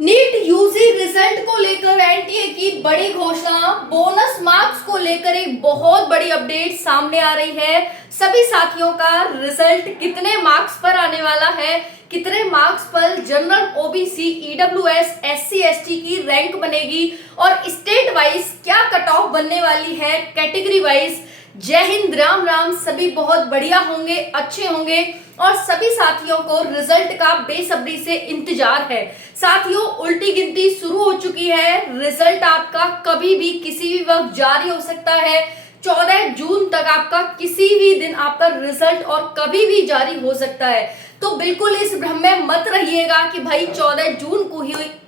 NEET UG result को लेकर NTA की बड़ी घोषणा, बोनस मार्क्स को लेकर एक बहुत बड़ी अपडेट सामने आ रही है। सभी साथियों का रिजल्ट कितने मार्क्स पर आने वाला है, कितने मार्क्स पर general, OBC, EWS, SC, ST की रैंक बनेगी और स्टेट वाइज क्या कट ऑफ बनने वाली है, कैटेगरी वाइज। जय हिंद, राम राम। सभी बहुत बढ़िया होंगे, अच्छे होंगे और सभी साथियों को रिजल्ट का बेसब्री से इंतजार है। साथियों, उल्टी गिनती शुरू हो चुकी है। रिजल्ट आपका कभी भी किसी भी वक्त जारी हो सकता है। 14 जून तक आपका किसी भी दिन आपका रिजल्ट और कभी भी जारी हो सकता है। तो बिल्कुल इस भ्रम में मत रहिएगा कि भाई 14 जून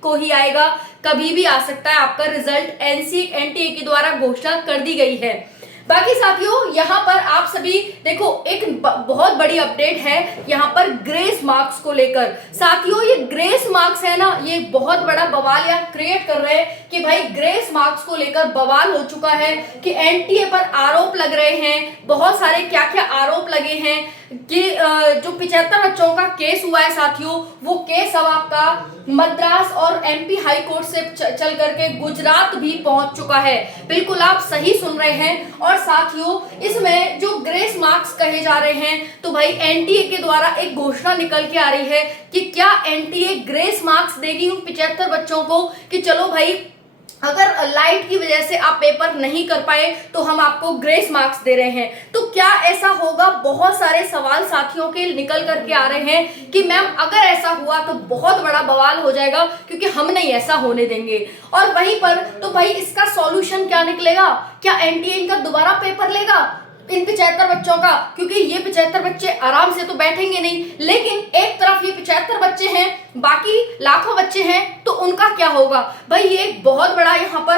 को ही आएगा। कभी भी आ सकता है आपका रिजल्ट। एनटीए के द्वारा घोषणा कर दी गई है। बाकी साथियों, यहाँ पर आप सभी देखो, एक बहुत बड़ी अपडेट है यहाँ पर ग्रेस मार्क्स को लेकर। साथियों, ये ग्रेस मार्क्स है ना, ये बहुत बड़ा बवाल यहाँ क्रिएट कर रहे हैं कि भाई ग्रेस मार्क्स को लेकर बवाल हो चुका है कि एनटीए पर आरोप लग रहे हैं। बहुत सारे क्या क्या आरोप लगे हैं कि जो 75 बच्चों का केस हुआ है साथियों, वो केस अब आपका मद्रास और एमपी हाई कोर्ट से चल करके गुजरात भी पहुंच चुका है। बिल्कुल आप सही सुन रहे हैं। और साथियों, इसमें जो ग्रेस मार्क्स कहे जा रहे हैं, तो भाई एनटीए के द्वारा एक घोषणा निकल के आ रही है कि क्या एनटीए ग्रेस मार्क्स देगी उन 75 बच्चों को कि चलो भाई, अगर लाइट की वजह से आप पेपर नहीं कर पाए तो हम आपको ग्रेस मार्क्स दे रहे हैं। तो क्या ऐसा होगा? बहुत सारे सवाल साथियों के निकल करके आ रहे हैं कि मैम अगर ऐसा हुआ तो बहुत बड़ा बवाल हो जाएगा, क्योंकि हम नहीं ऐसा होने देंगे। और वहीं पर तो भाई इसका सॉल्यूशन क्या निकलेगा? क्या एनटीए इनका दोबारा पेपर लेगा इन 75 बच्चों का? क्योंकि ये 75 बच्चे आराम से तो बैठेंगे नहीं, लेकिन एक तरफ ये 75 बच्चे हैं, बाकी लाखों बच्चे हैं, तो उनका क्या होगा? भाई ये एक बहुत बड़ा यहाँ पर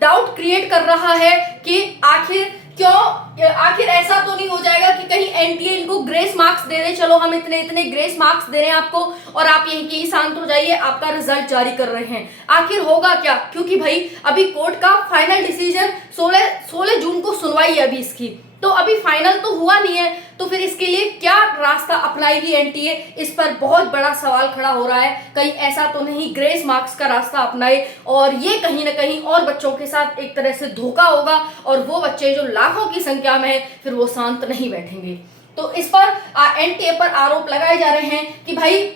डाउट क्रिएट कर रहा है कि आखिर ऐसा तो नहीं हो जाएगा कि कहीं एनटीए इनको ग्रेस मार्क्स दे दे, चलो हम इतने इतने ग्रेस मार्क्स दे रहे हैं आपको और आप यहीं के ही शांत हो जाइए, आपका रिजल्ट जारी कर रहे हैं। आखिर होगा क्या? क्योंकि भाई अभी कोर्ट का फाइनल डिसीजन 16 जून को सुनवाई है अभी इसकी, तो अभी फाइनल तो हुआ नहीं है। तो फिर इसके लिए क्या रास्ता अपनाएगी एनटीए? इस पर बहुत बड़ा सवाल खड़ा हो रहा है। कहीं ऐसा तो नहीं ग्रेस मार्क्स का रास्ता अपनाए और ये कहीं ना कहीं और बच्चों के साथ एक तरह से धोखा होगा और वो बच्चे जो लाखों की संख्या में है फिर वो शांत नहीं बैठेंगे। तो इस पर एनटीए पर आरोप लगाए जा रहे हैं कि भाई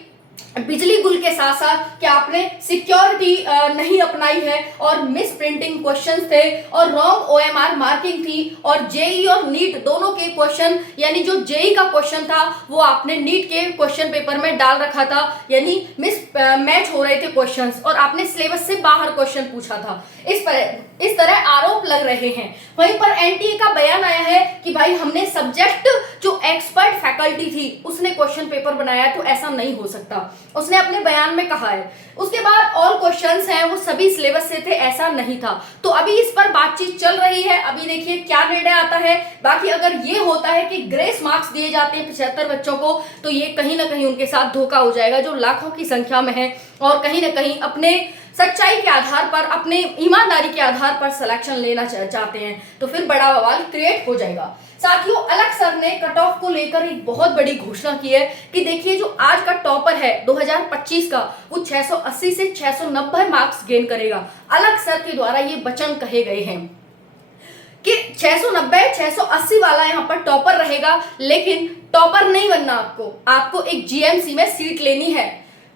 बिजली गुल के साथ साथ क्या आपने सिक्योरिटी नहीं अपनाई है और मिस प्रिंटिंग क्वेश्चंस थे और रॉन्ग ओएमआर मार्किंग थी और जेई और नीट दोनों के क्वेश्चन, यानी जो जेई का क्वेश्चन था वो आपने नीट के क्वेश्चन पेपर में डाल रखा था, यानी मिस मैच हो रहे थे क्वेश्चंस और आपने सिलेबस से बाहर क्वेश्चन पूछा था। इस तरह आरोप लग रहे हैं। वहीं पर एनटीए का बयान आया है कि भाई हमने सब्जेक्ट जो एक्सपर्ट फैकल्टी थी उसने क्वेश्चन पेपर बनाया, तो ऐसा नहीं हो सकता, उसने अपने बयान में कहा है। उसके बाद और क्वेश्चंस हैं वो सभी सिलेबस से थे, ऐसा नहीं था। तो अभी इस पर बातचीत चल रही है, अभी देखिए क्या निर्णय आता है। बाकी अगर ये होता है कि ग्रेस मार्क्स दिए जाते हैं 75 बच्चों को, तो ये कहीं ना कहीं उनके साथ धोखा हो जाएगा जो लाखों की संख्या में है और कहीं ना कहीं अपने सच्चाई के आधार पर, अपने ईमानदारी के आधार पर सिलेक्शन लेना चाहते हैं, तो फिर बड़ा बवाल क्रिएट हो जाएगा। साथियों, अलग सर ने कट ऑफ को लेकर एक बहुत बड़ी घोषणा की है कि देखिए जो आज का टॉपर है 2025 का, वो 680 से 690 मार्क्स गेन करेगा। अलग सर के द्वारा ये वचन कहे गए हैं कि 690 680 वाला यहाँ पर टॉपर रहेगा, लेकिन टॉपर नहीं बनना आपको एक जीएमसी में सीट लेनी है।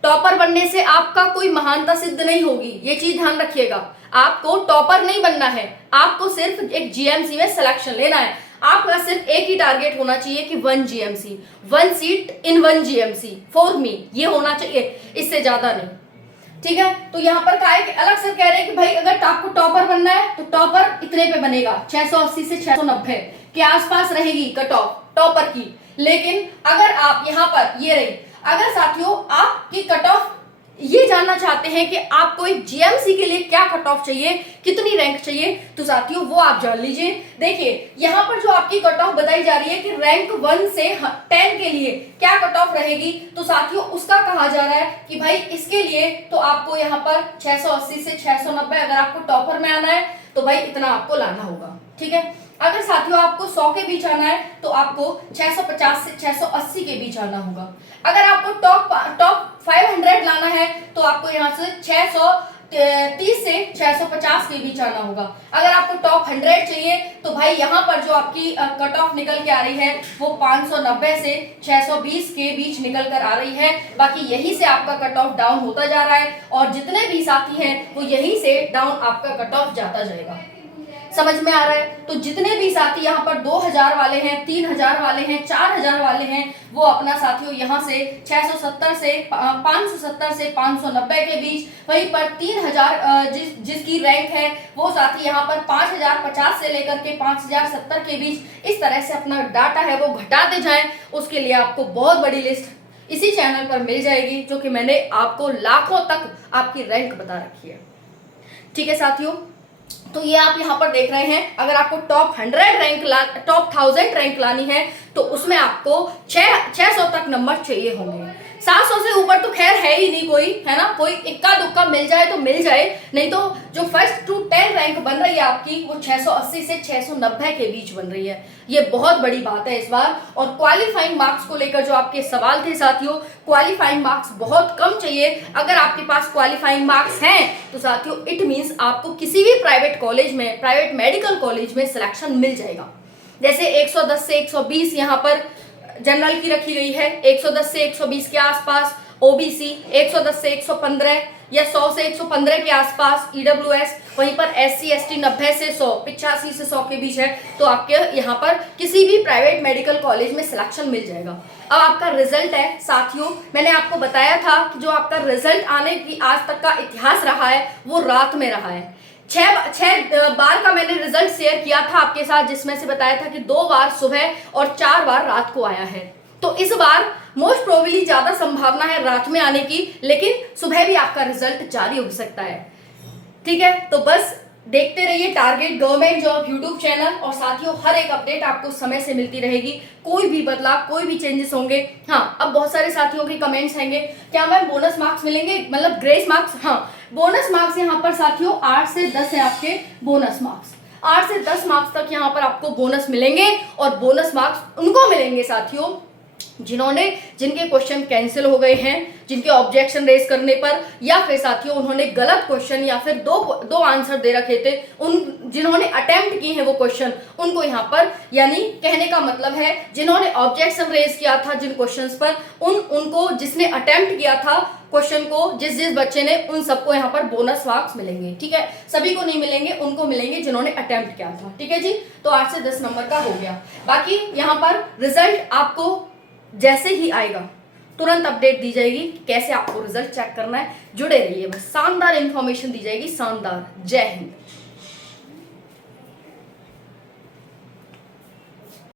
टॉपर बनने से आपका कोई महानता सिद्ध नहीं होगी, ये चीज ध्यान रखिएगा। आपको टॉपर नहीं बनना है, आपको सिर्फ एक जीएमसी में सिलेक्शन लेना है। आपका सिर्फ एक ही टारगेट होना चाहिए कि 1 GMC, 1 seat in 1 GMC for me, ये होना चाहिए, इससे ज्यादा नहीं। ठीक है, तो यहाँ पर क्या है कि अलग से कह रहे हैं कि भाई अगर आपको टॉपर बनना है तो टॉपर इतने पे बनेगा, 680 से 690 के आसपास रहेगी कट ऑफ टॉपर की। लेकिन अगर आप यहाँ पर ये रही, अगर साथियों आपकी कट ऑफ ये जानना चाहते हैं कि आपको एक जीएमसी के लिए क्या कट ऑफ चाहिए, कितनी रैंक चाहिए, तो साथियों वो आप जान लीजिए। देखिए यहाँ पर जो आपकी कट ऑफ बताई जा रही है कि रैंक 1 से 10 के लिए क्या कट ऑफ रहेगी, तो साथियों उसका कहा जा रहा है कि भाई इसके लिए तो आपको यहाँ पर 680 से 690, अगर आपको टॉपर में आना है तो भाई इतना आपको लाना होगा। ठीक है, अगर साथियों आपको 100 के बीच आना है तो आपको 650 से 680 के बीच आना होगा। अगर आपको टॉप 500 लाना है तो आपको यहाँ से 630 से 650 के बीच आना होगा। अगर आपको टॉप 100 चाहिए तो भाई यहाँ पर जो आपकी कट ऑफ निकल के आ रही है वो 590 से 620 के बीच निकल कर आ रही है। बाकी यही से आपका कट ऑफ डाउन होता जा रहा है और जितने भी साथी हैं वो यही से डाउन आपका कट ऑफ जाता जाएगा। समझ में आ रहा है? तो जितने भी साथी यहाँ पर 2000 वाले हैं, 3000 वाले हैं, 4000 वाले हैं, वो अपना साथियों यहाँ से 670 से 570 से 590 के बीच, वहीं पर 3000 जिसकी रैंक है वो साथी यहाँ पर 5050 से लेकर के 5070 के बीच इस तरह से अपना डाटा है वो घटाते जाएं। उसके लिए आपको बहुत बड़ी लिस्ट इसी चैनल पर मिल जाएगी, जो कि मैंने आपको लाखों तक आपकी रैंक बता रखी है। ठीक है साथियों, तो ये आप यहाँ पर देख रहे हैं। अगर आपको टॉप 1000 रैंक लानी है तो उसमें आपको 600 तक नंबर चाहिए होंगे। 700 से ऊपर तो खैर है ही नहीं कोई, है ना, कोई इक्का दुक्का मिल जाए तो मिल जाए, नहीं तो जो फर्स्ट टू 10 रैंक बन रही है आपकी वो 680 से 690 के बीच बन रही है। ये बहुत बड़ी बात है इस बार। और क्वालिफाइंग मार्क्स को लेकर जो आपके सवाल थे साथियों, क्वालिफाइंग मार्क्स बहुत कम चाहिए। अगर आपके पास क्वालिफाइंग मार्क्स हैं तो साथियों इट मीन्स आपको किसी भी प्राइवेट कॉलेज में, प्राइवेट मेडिकल कॉलेज में सिलेक्शन मिल जाएगा। जैसे 110 से 120 यहाँ पर जनरल की रखी गई है, 110 से 120 के आसपास ओबीसी, 110 से 115 या 100 से 115 के आसपास ईडब्ल्यूएस, वहीं पर एससी एसटी 90 से 100, 85 से 100 के बीच है, तो आपके यहाँ पर किसी भी प्राइवेट मेडिकल कॉलेज में सिलेक्शन मिल जाएगा। अब आपका रिजल्ट है साथियों, मैंने आपको बताया था कि जो आपका रिजल्ट आने की आज तक का इतिहास रहा है वो रात में रहा है। 6 बार का मैंने रिजल्ट शेयर किया था आपके साथ, जिसमें से बताया था कि 2 बार सुबह और 4 बार रात को आया है। तो इस बार मोस्ट प्रोबेबली ज्यादा संभावना है रात में आने की, लेकिन सुबह भी आपका रिजल्ट जारी हो सकता है। ठीक है, तो बस देखते रहिए target government job YouTube channel, और साथियों हर एक अपडेट आपको समय से मिलती रहेगी। कोई भी बदलाव, कोई भी चेंजेस होंगे। हाँ, अब बहुत सारे साथियों के कमेंट्स आएंगे, क्या मैम बोनस मार्क्स मिलेंगे, मतलब ग्रेस मार्क्स? हाँ, बोनस मार्क्स यहाँ पर साथियों 8 से 10 है आपके बोनस मार्क्स। 8 से 10 मार्क्स तक यहाँ पर आपको बोनस मिलेंगे, और बोनस मार्क्स उनको मिलेंगे साथियों जिनके क्वेश्चन कैंसिल हो गए हैं, जिनके ऑब्जेक्शन रेज करने पर, या फिर साथियों उन्होंने गलत क्वेश्चन या फिर दो आंसर दे रखे थे, उन जिन्होंने अटेम्प्ट किए हैं वो क्वेश्चन, उनको यहाँ पर, यानी कहने का मतलब है जिन्होंने ऑब्जेक्शन रेज किया था जिन क्वेश्चंस पर, उनको जिसने अटेम्प्ट किया था क्वेश्चन को, जिस बच्चे ने, उन सबको यहाँ पर बोनस मार्क्स मिलेंगे। ठीक है, सभी को नहीं मिलेंगे, उनको मिलेंगे जिन्होंने अटेम्प्ट किया था। ठीक है जी, तो 8 से 10 नंबर का हो गया। बाकी यहाँ पर रिजल्ट आपको जैसे ही आएगा तुरंत अपडेट दी जाएगी, कैसे आपको रिजल्ट चेक करना है। जुड़े रहिए, बस शानदार इंफॉर्मेशन दी जाएगी, शानदार। जय हिंद।